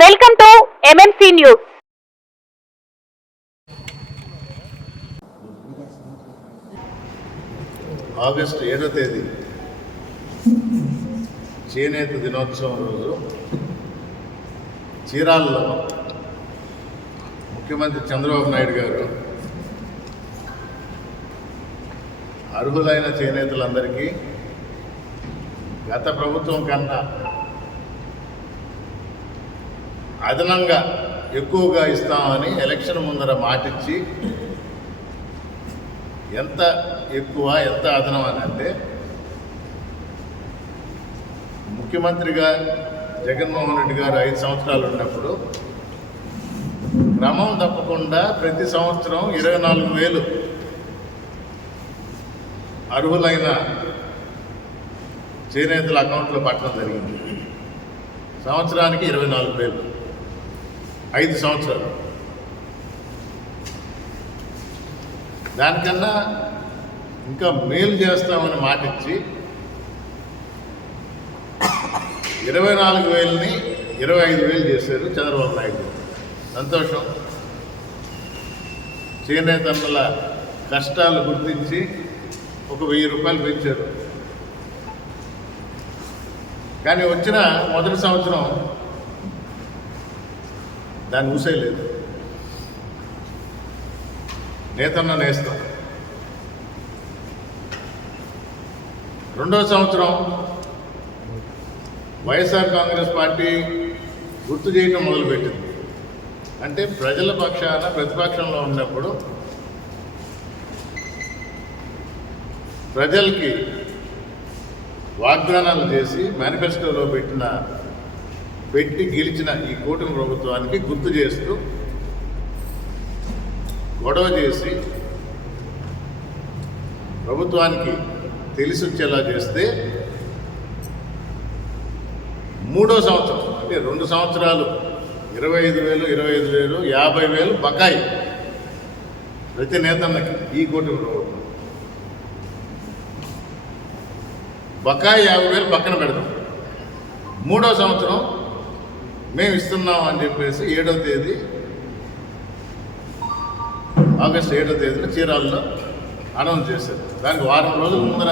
Welcome to MMC news. August 7వ తేదీ చేనేత దినోత్సవం రోజు చీరాలలో ముఖ్యమంత్రి చంద్రబాబు నాయుడు గారు అర్హులైన చేనేతలందరికీ గత ప్రభుత్వం కన్నా అదనంగా ఎక్కువగా ఇస్తామని ఎలక్షన్ ముందర మాటిచ్చి ఎంత ఎక్కువ ఎంత అదనం అని అంటే ముఖ్యమంత్రిగా జగన్మోహన్ రెడ్డి గారు 5 సంవత్సరాలు ఉన్నప్పుడు క్రమం తప్పకుండా ప్రతి సంవత్సరం 24,000 అర్హులైన చేనేతల అకౌంట్లో పట్టడం జరిగింది. సంవత్సరానికి 24,000 5 సంవత్సరాలు. దానికన్నా ఇంకా మేలు చేస్తామని మాటిచ్చి 24,000ని 25,000 చేశారు చంద్రబాబు నాయుడు. సంతోషం. చేనేతల కష్టాలు గుర్తించి ఒక 1,000 రూపాయలు పెంచారు. కానీ వచ్చిన మొదటి సంవత్సరం దాన్ని ఊసేయలేదు. నేతన్న నేస్తాం. రెండవ సంవత్సరం వైఎస్ఆర్ కాంగ్రెస్ పార్టీ గుర్తు చేయడం మొదలుపెట్టింది. అంటే ప్రజల పక్షాన ప్రతిపక్షంలో ఉన్నప్పుడు ప్రజలకి వాగ్దానాలు చేసి మేనిఫెస్టోలో పెట్టి గెలిచిన ఈ కూటమి ప్రభుత్వానికి గుర్తు చేస్తూ గొడవ చేసి ప్రభుత్వానికి తెలిసి వచ్చేలా చేస్తే మూడో సంవత్సరం అంటే 2 సంవత్సరాలు 25,000 50,000 బకాయి ప్రతి నేతన్నకి ఈ కూటమి ప్రభుత్వం బకాయి 50,000 పక్కన పెడతాం. మూడో సంవత్సరం మేము ఇస్తున్నాం అని చెప్పేసి 7వ తేదీ ఆగస్టు 7వ తేదీన చీరాలలో అనౌన్స్ చేశారు. దానికి వారం రోజుల ముందర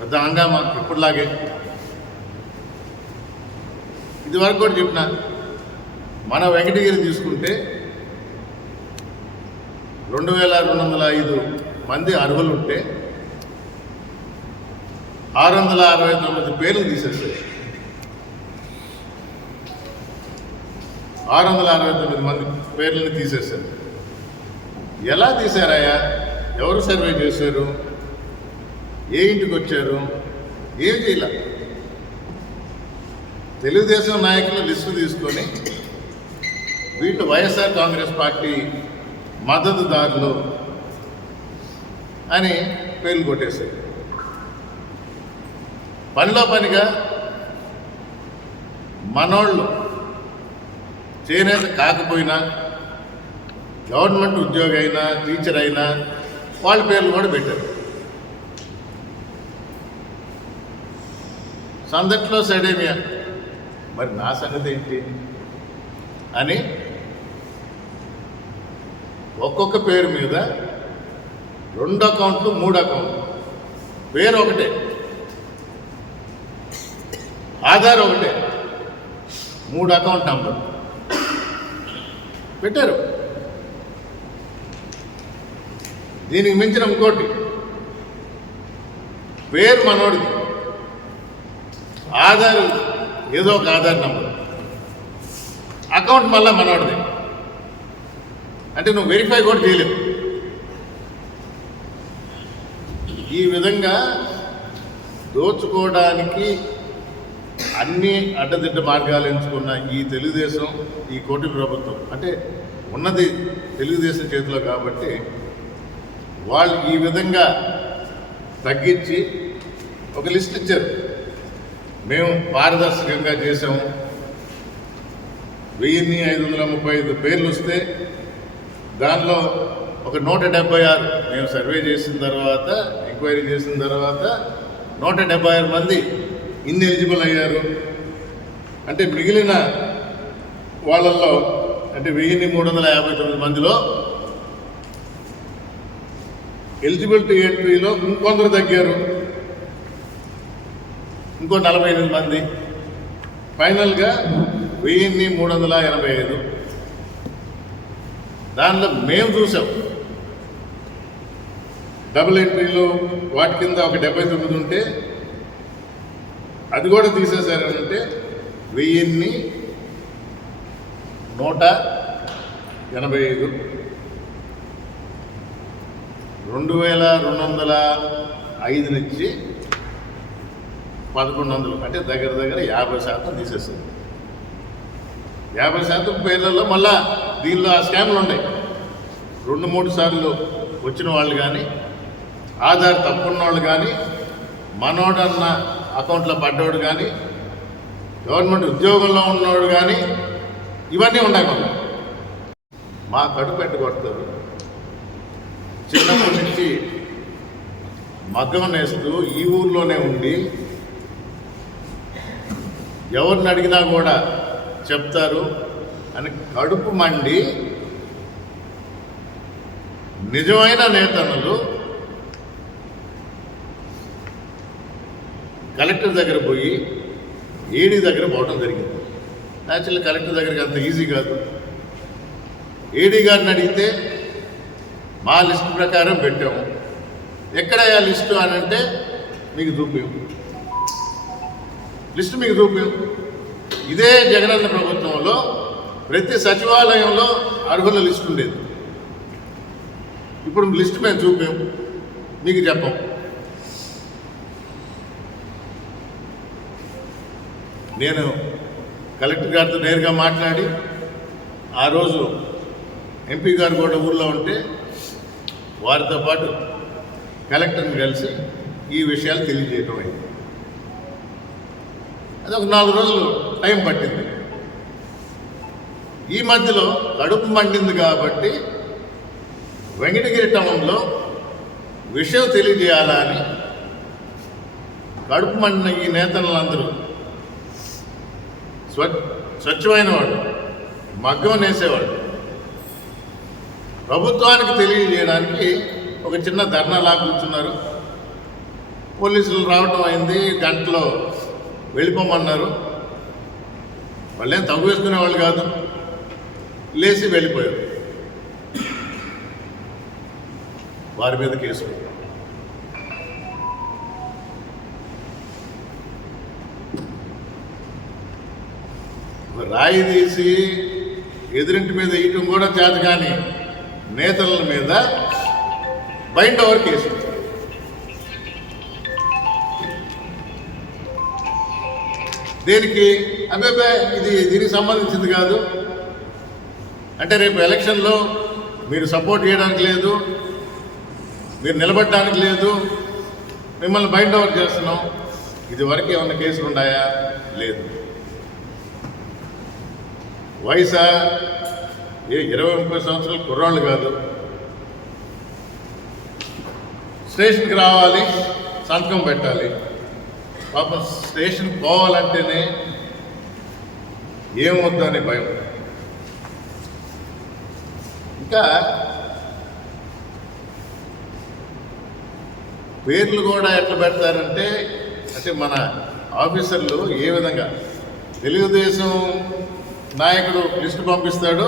పెద్ద హంగామా ఇప్పుడులాగే. ఇదివరకు కూడా చెప్పిన మన వెంకటగిరి తీసుకుంటే 2,205 మంది అర్హులు ఉంటే 669 పేర్లు తీసేసారు. 669 మంది పేర్లను తీసేశారు. ఎలా తీశారయ్యా? ఎవరు సర్వే చేశారు? ఏ ఇంటికి వచ్చారు? ఏం చేయాల? తెలుగుదేశం నాయకుల లిస్టు తీసుకొని వీళ్ళు వైఎస్ఆర్ కాంగ్రెస్ పార్టీ మద్దతుదారులు అని పేర్లు కొట్టేశారు. పనిలో పనిగా మనోళ్ళు చేనేత కాకపోయినా గవర్నమెంట్ ఉద్యోగి అయినా టీచర్ అయినా వాళ్ళ పేర్లు కూడా పెట్టారు. సందట్లో సడేమియా మరి నా సంగతి ఏంటి అని ఒక్కొక్క పేరు మీద 2 అకౌంట్లు 3 అకౌంట్లు, పేరు ఒకటే, ఆధార్ ఒకటే, 3 అకౌంట్ నంబర్ పెట్టారు. దీనికి మించిన ఇంకోటి, పేరు మనోడిది, ఆధార్ ఏదో ఒక ఆధార్ నంబర్, అకౌంట్ మళ్ళా మనోడిది. అంటే నువ్వు వెరిఫై కూడా చేయలేవు. ఈ విధంగా దోచుకోవడానికి అన్ని అడ్డదిడ్డ మార్గాలు ఎంచుకున్న ఈ తెలుగుదేశం, ఈ కూటమి ప్రభుత్వం, అంటే ఉన్నది తెలుగుదేశం చేతిలో కాబట్టి వాళ్ళు ఈ విధంగా తగ్గించి ఒక లిస్ట్ ఇచ్చారు. మేము పారదర్శకంగా చేసాము, 1,535 పేర్లు వస్తే దానిలో ఒక 176 మేము సర్వే చేసిన తర్వాత, ఎంక్వైరీ చేసిన తర్వాత 176 మంది ఇన్ఎలిజిబుల్ అయ్యారు. అంటే మిగిలిన వాళ్ళల్లో అంటే 1359 మందిలో ఎలిజిబిలిటీ ఎంట్రీలో ఇంకొందరు తగ్గారు, ఇంకో 48 మంది, ఫైనల్గా 1385. దానిలో మేము చూసాం డబుల్ ఎంట్రీలు వాటి కింద ఒక 79 ఉంటే అది కూడా తీసేశారంటే 1185. 2205 నుంచి 1100 అంటే దగ్గర 50% తీసేస్తుంది. 50% పేర్లలో మళ్ళా దీనిలో ఆ స్కామ్లు ఉన్నాయి. 2-3 సార్లు వచ్చిన వాళ్ళు కానీ, ఆధార్ తప్పున్న వాళ్ళు కానీ, మనోడన్న అకౌంట్లో పడ్డవాడు కానీ, గవర్నమెంట్ ఉద్యోగంలో ఉన్నవాడు కానీ, ఇవన్నీ ఉన్నాయి. మా కడుపు పెట్టుకొడతారు. చిన్నప్పటి నుంచి మగ్గం నేస్తూ ఈ ఊర్లోనే ఉండి ఎవరిని అడిగినా కూడా చెప్తారు అని కడుపు మండి నిజమైన నేతలు కలెక్టర్ దగ్గర పోయి ఏడీ దగ్గర పోవడం జరిగింది. యాక్చువల్లీ కలెక్టర్ దగ్గరికి అంత ఈజీ కాదు. ఏడీ గారిని అడిగితే మా లిస్టు ప్రకారం పెట్టాము. ఎక్కడయ్యా లిస్టు అని అంటే మీకు చూపాము, లిస్టు మీకు చూపాము. ఇదే జగనన్న ప్రభుత్వంలో ప్రతి సచివాలయంలో అర్హుల లిస్టు ఉండేది. ఇప్పుడు లిస్టు మేము చూపాము, మీకు చెప్పాం. నేను కలెక్టర్ గారితో నేరుగా మాట్లాడి ఆ రోజు ఎంపీ గారు కూడా ఊళ్ళో ఉంటే వారితో పాటు కలెక్టర్ని కలిసి ఈ విషయాలు తెలియజేయడం అయింది. అది ఒక 4 రోజులు టైం పట్టింది. ఈ మధ్యలో కడుపు మండింది కాబట్టి వెంకటగిరి టౌన్లో విషయం తెలియజేయాలా అని కడుపు మండిన ఈ నేతలందరూ స్వచ్ఛమైన వాడు, మగ్గం నేసేవాడు, ప్రభుత్వానికి తెలియజేయడానికి ఒక చిన్న ధర్నాలా కూర్చున్నారు. పోలీసులు రావటం అయింది, గంటలో వెళ్ళిపోమన్నారు. వాళ్ళేం తగ్గు వేసుకునే వాళ్ళు కాదు, లేచి వెళ్ళిపోయారు. వారి మీద కేసు రాయి తీసి ఎదురింటి మీద వేయటం కూడా చేత కానీ నేతల మీద బైండ్ ఓవర్ కేసు. దేనికి? అబ్బాయి ఇది దీనికి సంబంధించింది కాదు అంటే రేపు ఎలక్షన్లో మీరు సపోర్ట్ చేయడానికి లేదు, మీరు నిలబడడానికి లేదు, మిమ్మల్ని బైండ్ ఓవర్ చేస్తున్నాం. ఇది వరకు ఏమన్నా కేసులు ఉన్నాయా? లేదు. వయసా 20-30 సంవత్సరాల కుర్రాళ్ళు కాదు. స్టేషన్కి రావాలి, సంతకం పెట్టాలి. పాపం స్టేషన్కి పోవాలంటేనే ఏమవుద్దు అనే భయం. ఇంకా పేర్లు కూడా ఎట్లా పెడతారంటే అంటే మన ఆఫీసర్లు ఏ విధంగా తెలుగుదేశం నాయకుడు లిస్టు పంపిస్తాడు,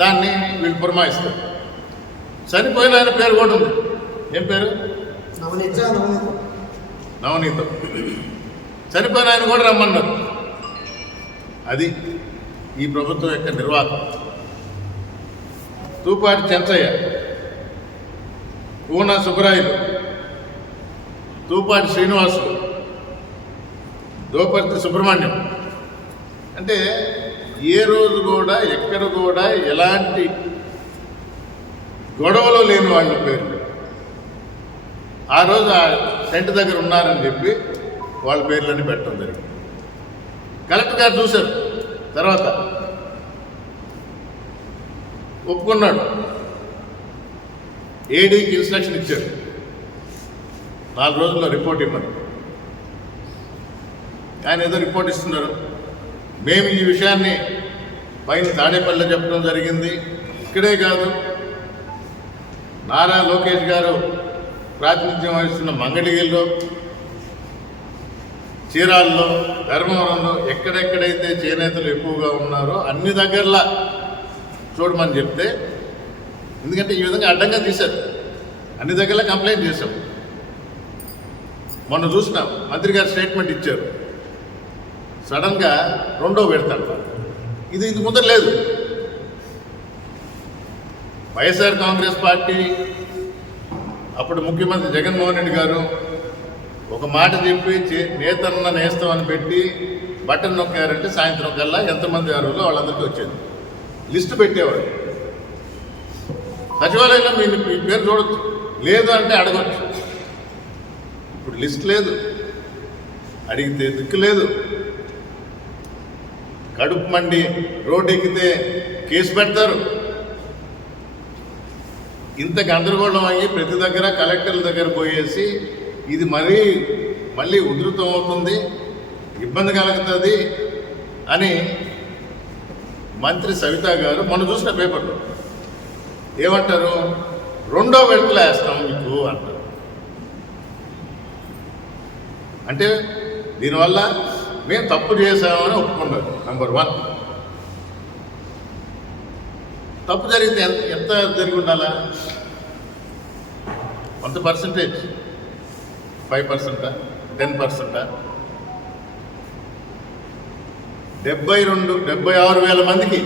దాన్ని వీళ్ళు పురమాయిస్తారు. చనిపోయిన ఆయన పేరు కూడా ఉంది. ఏం పేరు? నవనీతం. చనిపోయిన ఆయన కూడా రమ్మన్నారు. అది ఈ ప్రభుత్వం యొక్క నిర్వాహకం. తూపాటి చెంచయ్య, పూన సుబ్బరాయులు, తూపాటి శ్రీనివాసులు, దోపర్తి సుబ్రహ్మణ్యం. అంటే ఏ రోజు కూడా ఎక్కడ కూడా ఎలాంటి గొడవలు లేని వాళ్ళ పేర్లు. ఆ రోజు ఆ టెంట్ దగ్గర ఉన్నారని చెప్పి వాళ్ళ పేర్లన్నీ పెట్టడం జరిగింది. కలెక్టర్ గారు చూశారు, తర్వాత ఒప్పుకున్నాడు. ఏడీకి ఇన్స్ట్రక్షన్ ఇచ్చాడు 4 రోజుల్లో రిపోర్ట్ ఇవ్వమని. ఆయన ఏదో రిపోర్ట్ ఇస్తున్నారు. మేము ఈ విషయాన్ని పైన తాడేపల్లిలో చెప్పడం జరిగింది. ఇక్కడే కాదు, నారా లోకేష్ గారు ప్రాతినిధ్యం వహిస్తున్న మంగళగిరిలో, చీరాల్లో, ధర్మవరంలో ఎక్కడెక్కడైతే చేనేతలు ఎక్కువగా ఉన్నారో అన్ని దగ్గరలా చూడమని చెప్తే, ఎందుకంటే ఈ విధంగా అడ్డంగా తీశారు, అన్ని దగ్గరలా కంప్లైంట్ చేశాం. మొన్న చూసినాం, మంత్రి గారు స్టేట్మెంట్ ఇచ్చారు, సడన్గా రెండో పెడతాడు. ఇది ముందర లేదు. వైఎస్ఆర్ కాంగ్రెస్ పార్టీ అప్పుడు ముఖ్యమంత్రి జగన్మోహన్ రెడ్డి గారు ఒక మాట చెప్పి నేతన్న నేస్తామని పెట్టి బటన్ నొక్కారంటే సాయంత్రం కల్లా ఎంతమంది అర్హులో వాళ్ళందరికీ వచ్చేది. లిస్టు పెట్టేవాడు. సచివాలయంలో మీ పేరు చూడొచ్చు, లేదు అంటే అడగచ్చు. ఇప్పుడు లిస్ట్ లేదు, అడిగితే దిక్కు లేదు. కడుపు మండి రోడ్డు ఎక్కితే కేసు పెడతారు. ఇంత గందరగోళం అయ్యి ప్రతి దగ్గర కలెక్టర్ల దగ్గర పోయేసి ఇది మళ్ళీ ఉధృతం అవుతుంది, ఇబ్బంది కలుగుతుంది అని మంత్రి సవిత గారు మొన్న చూసిన పేపర్లో ఏమంటారు, రెండో విడతలో వేస్తాం మీకు అంటారు. అంటే దీనివల్ల మేము తప్పు చేసామని ఒప్పుకున్నారు. నెంబర్ 1, తప్పు జరిగితే ఎంత జరిగి ఉండాలా? కొంత పర్సంటేజ్, 5%, 10%, 76,000 మందికి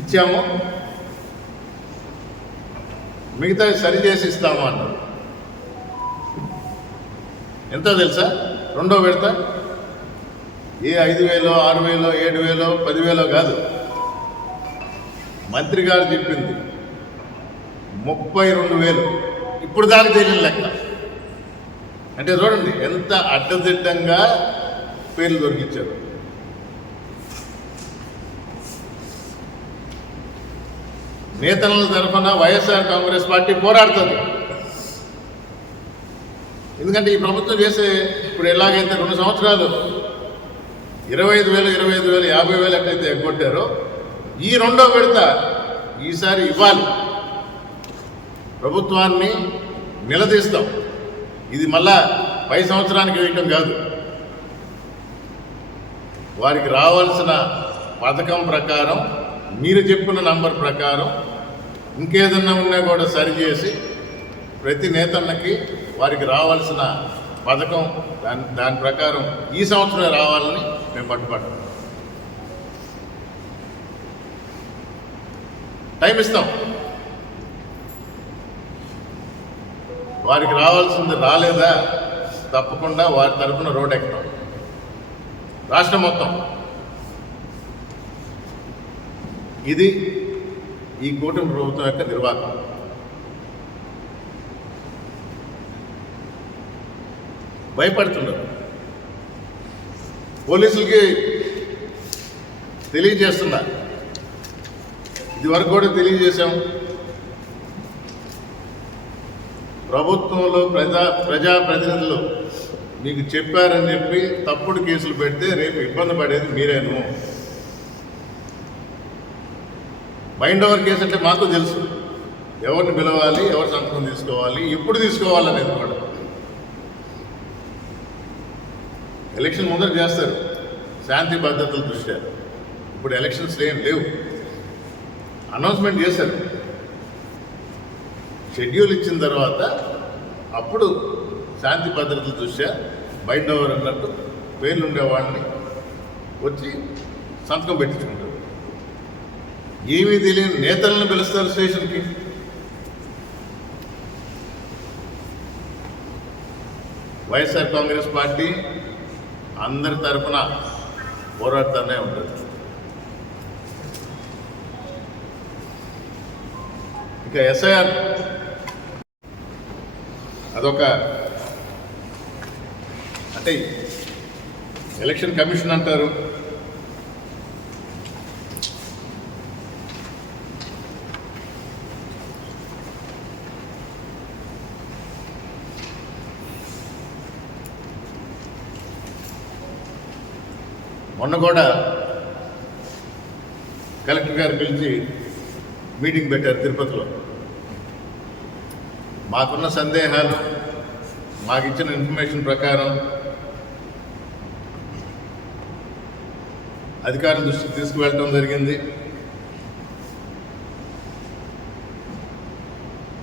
ఇచ్చాము, మిగతా సరి చేసి ఇస్తాము అన్నారు. ఎంతో తెలుసా? రెండో విడత ఏ 5,000, 6,000, 7,000, 10,000 కాదు. మంత్రి గారు చెప్పింది 32,000. ఇప్పుడు దాకా తెలియని లెక్క. అంటే చూడండి ఎంత అడ్డదిడ్డంగా పేర్లు దొరికించారు. నేతల తరఫున వైఎస్ఆర్ కాంగ్రెస్ పార్టీ పోరాడుతుంది. ఎందుకంటే ఈ ప్రభుత్వం చేసే ఇప్పుడు ఎలాగైతే 2 సంవత్సరాలు 25,000, 50,000 ఎక్కడైతే ఎగ్గొట్టారో ఈ రెండో విడత ఈసారి ఇవ్వాలి. ప్రభుత్వాన్ని నిలదీస్తాం. ఇది మళ్ళా పై సంవత్సరానికి వేయటం కాదు. వారికి రావాల్సిన పథకం ప్రకారం, మీరు చెప్పిన నంబర్ ప్రకారం ఇంకేదన్నా ఉన్నా కూడా సరిచేసి ప్రతి నేతన్నకి వారికి రావాల్సిన పథకం దాని ప్రకారం ఈ సంవత్సరం రావాలని మేము పట్టుబడ్డాం. టైం ఇస్తాం. వారికి రావాల్సింది రాలేదా తప్పకుండా వారి తరఫున రోడ్ ఎక్కుతాం. రాష్ట్రం మొత్తం. ఇది ఈ కూటమి ప్రభుత్వం యొక్క నిర్వాహకం. భయపడుతున్నారు. పోలీసులకి తెలియజేస్తున్నారు. ఇదివరకు కూడా తెలియజేశాం. ప్రభుత్వంలో ప్రజాప్రతినిధులు మీకు చెప్పారని చెప్పి తప్పుడు కేసులు పెడితే రేపు ఇబ్బంది పడేది మీరేను. మైండ్ ఓవర్ కేసు అంటే మాకు తెలుసు. ఎవరిని పిలవాలి, ఎవరు సంతకం తీసుకోవాలి, ఎప్పుడు తీసుకోవాలనేది కూడా. ఎలక్షన్ ముందర చేస్తారు శాంతి భద్రతల దృష్ట్యా. ఇప్పుడు ఎలక్షన్స్ ఏం లేవు. అనౌన్స్మెంట్ చేశారు. షెడ్యూల్ ఇచ్చిన తర్వాత అప్పుడు శాంతి భద్రతల దృష్ట్యా బయట ఓవర్ అన్నట్టు పేర్లు ఉండేవాళ్ళని వచ్చి సంతకం పెట్టించుకుంటారు. ఏమీ తెలియని నేతలను పిలుస్తారు స్టేషన్కి. వైఎస్ఆర్ కాంగ్రెస్ పార్టీ అందరి తరఫున పోరాడుతూనే ఉంటుంది. ఇక ఎస్ఐఆర్ అదొక అంటే ఎలక్షన్ కమిషన్ అంటారు. మొన్న కూడా కలెక్టర్ గారు పిలిచి మీటింగ్ పెట్టారు తిరుపతిలో. మాకున్న సందేహాలు, మాకు ఇచ్చిన ఇన్ఫర్మేషన్ ప్రకారం అధికారుల దృష్టికి తీసుకువెళ్ళటం జరిగింది.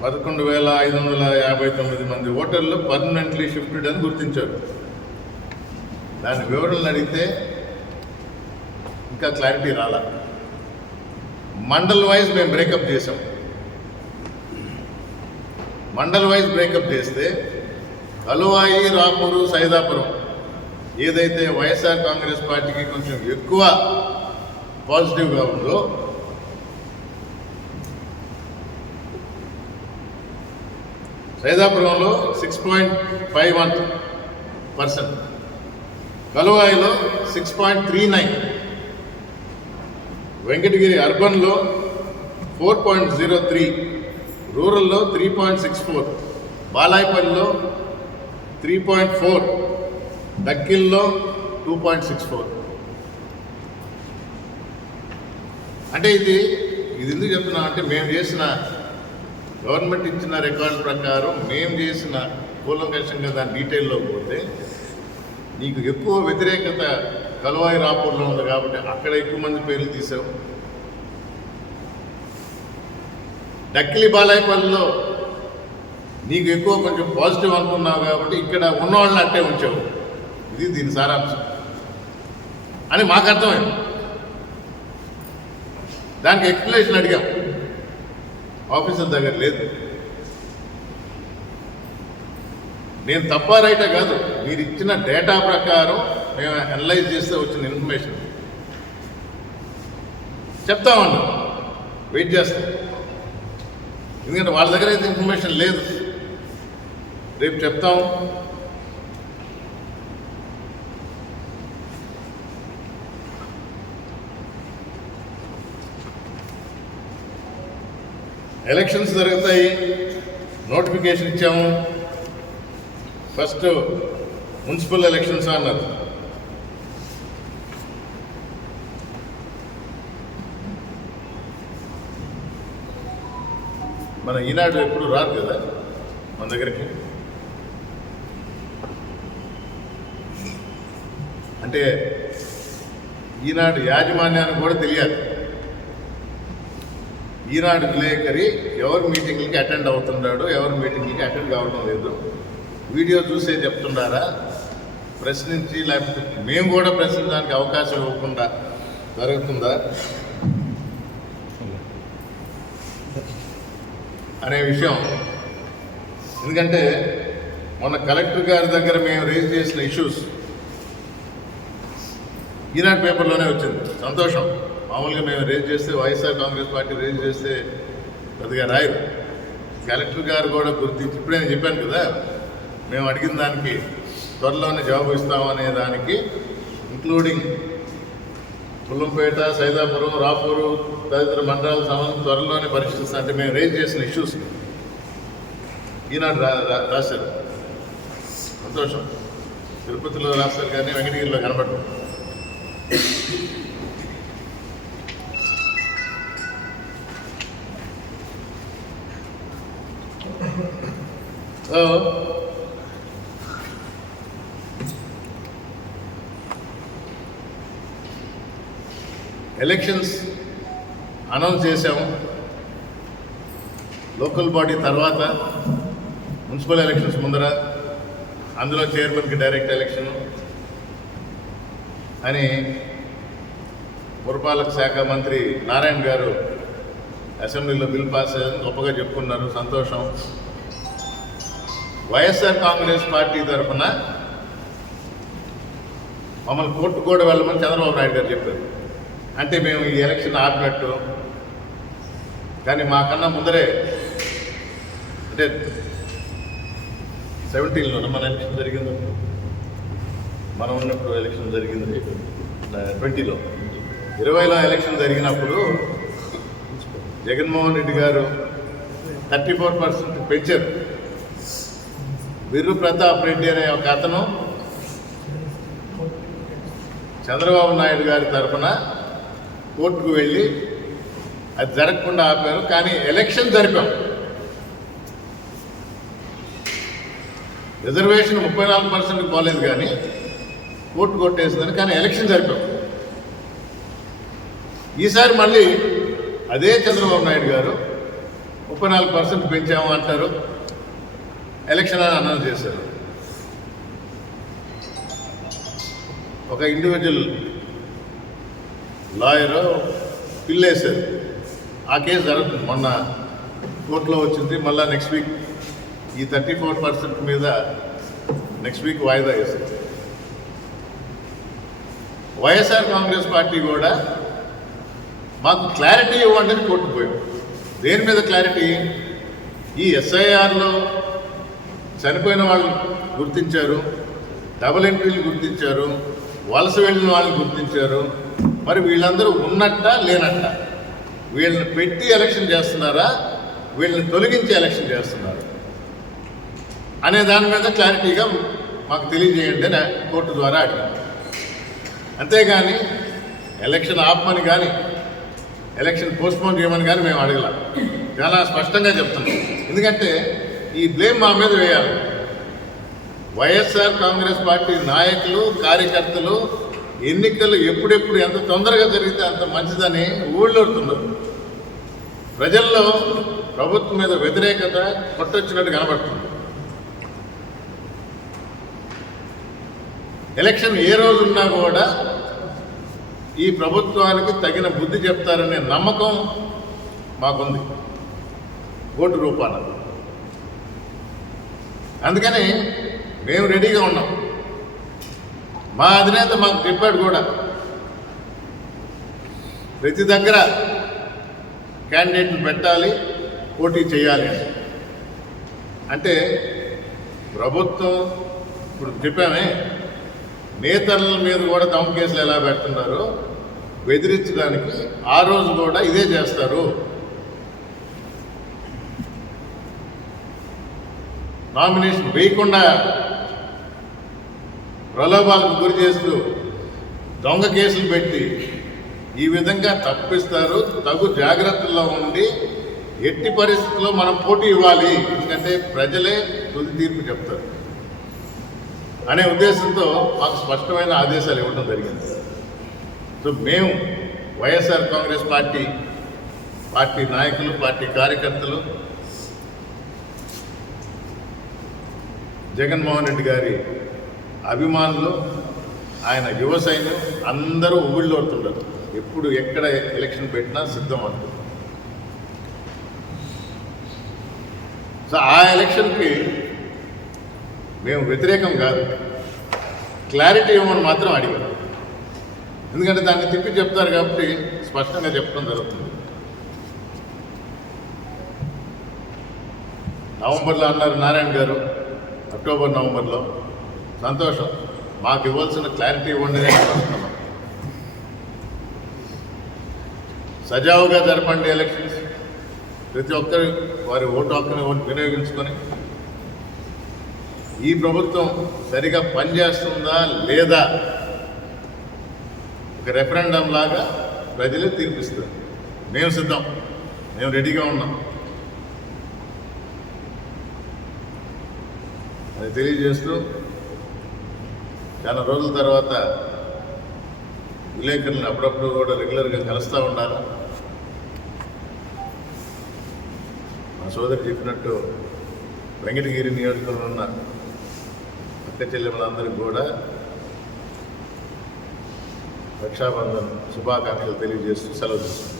11,559 మంది ఓటర్లు పర్మనెంట్లీ షిఫ్టెడ్ అని గుర్తించారు. దాని వివరాలను అడిగితే ఇంకా క్లారిటీ రాలా. మండల్ వైజ్ మేము బ్రేకప్ చేసాం. మండల్ వైజ్ బ్రేకప్ చేస్తే కలువాయి, రాపూరు, సైదాపురం ఏదైతే వైఎస్ఆర్ కాంగ్రెస్ పార్టీకి కొంచెం ఎక్కువ పాజిటివ్గా ఉందో సైదాపురంలో 6.51%, కలువాయిలో 6.39%, వెంకటగిరి అర్బన్లో 4.03%, రూరల్లో 3.64%, బాలాయపల్లిలో 3.4%, దక్కిల్లో 2.64%. అంటే ఇది ఎందుకు చెప్తున్నా అంటే మేము చేసిన గవర్నమెంట్ ఇచ్చిన రికార్డు ప్రకారం మేము చేసిన కూలంకషంగా దాని డీటెయిల్లో పోతే నీకు ఎక్కువ వ్యతిరేకత కలువాయి, రాపూర్లో ఉంది కాబట్టి అక్కడ ఎక్కువ మంది పేర్లు తీసావు. డక్కిలి, బాలాయపల్లిలో నీకు ఎక్కువ కొంచెం పాజిటివ్ అనుకున్నావు కాబట్టి ఇక్కడ ఉన్నవాళ్ళని అట్టే ఉంచావు. ఇది దీని సారాంశం అని మాకు అర్థమైంది. దానికి ఎక్స్ప్లెనేషన్ అడిగాం, ఆఫీసర్ దగ్గర లేదు. నేను తప్ప రైటా కాదు, మీరు ఇచ్చిన డేటా ప్రకారం మేము అనలైజ్ చేస్తే వచ్చిన ఇన్ఫర్మేషన్ చెప్తామన్నా, వెయిట్ చేస్తాం. ఎందుకంటే వాళ్ళ దగ్గర అయితే ఇన్ఫర్మేషన్ లేదు, రేపు చెప్తాం. ఎలక్షన్స్ జరుగుతాయి, నోటిఫికేషన్ ఇచ్చాము. ఫస్ట్ మున్సిపల్ ఎలక్షన్స్ అన్నారు. మన ఈనాడు ఎప్పుడు రాదు కదా మన దగ్గరికి. అంటే ఈనాడు యాజమాన్యానికి కూడా తెలియాలి. ఈనాడు విలేకరి ఎవరి మీటింగ్లకి అటెండ్ అవుతున్నాడు, ఎవరి మీటింగ్లకి అటెండ్ కావడం లేదు, వీడియో చూసే చెప్తున్నారా, ప్రశ్నించి లేకపోతే మేము కూడా ప్రశ్నించడానికి అవకాశం ఇవ్వకుండా జరుగుతుందా అనే విషయం. ఎందుకంటే మొన్న కలెక్టర్ గారి దగ్గర మేము రేజ్ చేసిన ఇష్యూస్ ఈనాడు పేపర్లోనే వచ్చింది. సంతోషం. మామూలుగా మేము రేజ్ చేస్తే, వైఎస్ఆర్ కాంగ్రెస్ పార్టీ రేజ్ చేస్తే పెద్దగా రాయరు. కలెక్టర్ గారు కూడా గుర్తించి, ఇప్పుడే నేను చెప్పాను కదా, మేము అడిగిన దానికి త్వరలోనే జవాబు ఇస్తామనే దానికి, ఇంక్లూడింగ్ పుల్లంపేట, సైదాపురం, రాపూరు తదితర మండలాల సంబంధం త్వరలోనే పరిశీలిస్తా అంటే మేము రేజ్ చేసిన ఇష్యూస్ ఈనాడు రాశారు. సంతోషం. తిరుపతిలో రాశారు కానీ వెంకటగిరిలో కనబడ్డారు. ఎలక్షన్స్ అనౌన్స్ చేశాము. లోకల్ బాడీ తర్వాత మున్సిపల్ ఎలక్షన్స్ ముందర, అందులో చైర్మన్కి డైరెక్ట్ ఎలక్షన్ అని పురపాలక శాఖ మంత్రి నారాయణ గారు అసెంబ్లీలో బిల్ పాస్ అయ్యారని గొప్పగా చెప్పుకున్నారు. సంతోషం. వైఎస్ఆర్ కాంగ్రెస్ పార్టీ తరఫున మమ్మల్ని కోర్టు కూడా వెళ్ళమని చంద్రబాబు నాయుడు గారు చెప్పారు. అంటే మేము ఈ ఎలక్షన్ ఆపినట్టు. కానీ మాకన్నా ముందరే, అంటే 17లో మన ఎలక్షన్ జరిగింది, మనం ఉన్నప్పుడు ఎలక్షన్ జరిగింది 20లో, 20లో ఎలక్షన్ జరిగినప్పుడు జగన్మోహన్ రెడ్డి గారు 34% పెంచారు. బిర్రు ప్రతాప్ రెడ్డి అనే ఒక అతను చంద్రబాబు నాయుడు గారి తరఫున కోర్టుకు వెళ్ళి అది జరగకుండా ఆపారు. కానీ ఎలక్షన్ జరిపాం. రిజర్వేషన్ 34% పోలేదు, కానీ కోర్టు కొట్టేసిందని. కానీ ఎలక్షన్ జరిపాం. ఈసారి మళ్ళీ అదే చంద్రబాబు నాయుడు గారు 34% పెంచాము అంటారు, ఎలక్షన్ అని అనౌన్స్ చేశారు. ఒక ఇండివిజువల్ లాయరు పిల్లేశారు. ఆ కేసు జరుగుతుంది. మొన్న కోర్టులో వచ్చింది. మళ్ళీ నెక్స్ట్ వీక్ ఈ 34% మీద నెక్స్ట్ వీక్ వాయిదా వేశారు. వైఎస్ఆర్ కాంగ్రెస్ పార్టీ కూడా మాకు క్లారిటీ ఇవ్వండి అని కోర్టుకు పోయాం. దేని మీద క్లారిటీ? ఈ ఎస్ఐఆర్లో చనిపోయిన వాళ్ళు గుర్తించారు, డబుల్ ఎంట్రీలు గుర్తించారు, వలస వెళ్ళిన వాళ్ళని గుర్తించారు. మరి వీళ్ళందరూ ఉన్నట్ట లేనట్ట? వీళ్ళని పెట్టి ఎలక్షన్ చేస్తున్నారా, వీళ్ళని తొలగించి ఎలక్షన్ చేస్తున్నారు అనే దాని మీద క్లారిటీగా మాకు తెలియజేయండి అని కోర్టు ద్వారా అడిగాం. అంతేగాని ఎలక్షన్ ఆపమని కానీ ఎలక్షన్ పోస్ట్పోన్ చేయమని కానీ మేము అడగల. చాలా స్పష్టంగా చెప్తున్నాం. ఎందుకంటే ఈ బ్లేమ్ మా మీద వేయాలి. వైఎస్ఆర్ కాంగ్రెస్ పార్టీ నాయకులు, కార్యకర్తలు ఎన్నికలు ఎప్పుడెప్పుడు ఎంత తొందరగా జరిగితే అంత మంచిదని ఊళ్ళోడుతున్నారు. ప్రజల్లో ప్రభుత్వం మీద వ్యతిరేకత కొట్టొచ్చినట్టు కనబడుతుంది. ఎలక్షన్ ఏ రోజున్నా కూడా ఈ ప్రభుత్వానికి తగిన బుద్ధి చెప్తారనే నమ్మకం మాకుంది ఓటు రూపాన. అందుకని మేము రెడీగా ఉన్నాం. మా అధినేత మాకు చెప్పాడు కూడా, ప్రతి దగ్గర క్యాండిడేట్ని పెట్టాలి, పోటీ చేయాలి అని. అంటే ప్రభుత్వం ఇప్పుడు చెప్పామే, నేతల మీద కూడా దమ్ కేసులు ఎలా పెడుతున్నారో బెదిరించడానికి ఆ రోజు కూడా ఇదే చేస్తారు. నామినేషన్ వేయకుండా ప్రలోభాలకు గురి చేస్తూ దొంగ కేసులు పెట్టి ఈ విధంగా తప్పిస్తారు. తగు జాగ్రత్తల్లో ఉండి ఎట్టి పరిస్థితుల్లో మనం పోటీ ఇవ్వాలి, ఎందుకంటే ప్రజలే తుది తీర్పు చెప్తారు అనే ఉద్దేశంతో మాకు స్పష్టమైన ఆదేశాలు ఇవ్వడం జరిగింది. సో మేము వైఎస్ఆర్ కాంగ్రెస్ పార్టీ నాయకులు, పార్టీ కార్యకర్తలు, జగన్మోహన్ రెడ్డి గారి అభిమానులు, ఆయన యువ సైన్యం అందరూ ఊళ్ళోడుతుంటారు. ఎప్పుడు ఎక్కడ ఎలక్షన్ పెట్టినా సిద్ధం అవుతుంది. సో ఆ ఎలక్షన్కి మేము వ్యతిరేకం కాదు, క్లారిటీ ఇవ్వమని మాత్రం అడిగాం. ఎందుకంటే దాన్ని తిప్పి చెప్తారు కాబట్టి స్పష్టంగా చెప్పడం జరుగుతుంది. నవంబర్లో అన్నారు నారాయణ గారు, అక్టోబర్ నవంబర్లో. సంతోషం, మాకు ఇవ్వాల్సిన క్లారిటీ ఇవ్వండి అని వస్తున్నాం. సజావుగా జరపండి ఎలక్షన్స్. ప్రతి ఒక్కరు వారి ఓటు హక్కుని వినియోగించుకొని ఈ ప్రభుత్వం సరిగా పనిచేస్తుందా లేదా ఒక రెఫరెండం లాగా ప్రజలే తీర్పిస్తారు. మేము సిద్ధం, మేము రెడీగా ఉన్నాం అది తెలియజేస్తూ, చాలా రోజుల తర్వాత విలేకరులను అప్పుడప్పుడు కూడా రెగ్యులర్గా కలుస్తూ ఉండాలి. మా సోదరు చెప్పినట్టు వెంకటగిరి నియోజకవర్గంలో ఉన్న అక్క చెల్లెములందరికీ కూడా రక్షాబంధన్ శుభాకాంక్షలు తెలియజేస్తూ సెలవు తీసుకుంటాం.